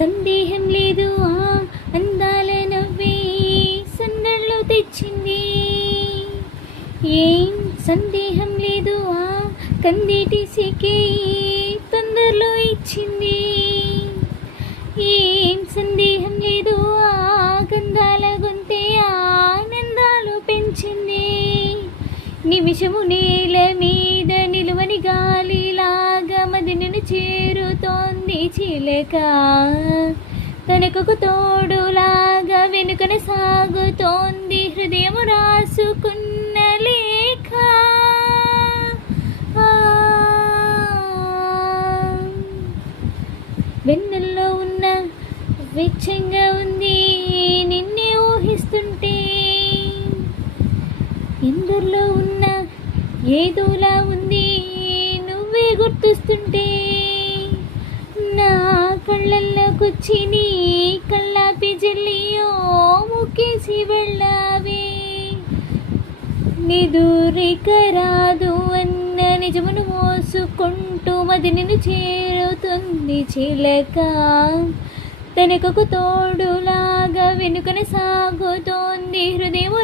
సందేహం లేదు ఆ అందాల నవ్వే సందళ్ళు తెచ్చింది. ఏం సందేహం లేదు ఆ కందిటి సికే తొందరలో ఇచ్చింది. ఏం సందేహం లేదు ఆ గంధాల గొంతే ఆనందాలు పెంచింది. నిమిషము నేల మీద నిలువని గాలిలాగా మదినను చేరుతోంది చిలక. తనకొక తోడులాగా వెనుకన సాగుతోంది హృదయము రాసుకున్న లేఖ. వెన్నెల్లో ఉన్న వెచ్చంగా ఉంది నిన్నే ఊహిస్తుంటే. ఎందరిలో ఉన్న ఏదోలా ఉంది నువ్వే గుర్తుస్తుంటే. నా కళ్ళల్లోకొచ్చి నీ కళ్ళాపి జల్లియో ముక్కేసి వెళ్ళావే. నిదురిక రాదు అన్న నిజమును మోసుకుంటూ మది నిన్ను చేరుతుంది చిలక. తనకొక తోడులాగా వెనుకన సాగుతోంది హృదయము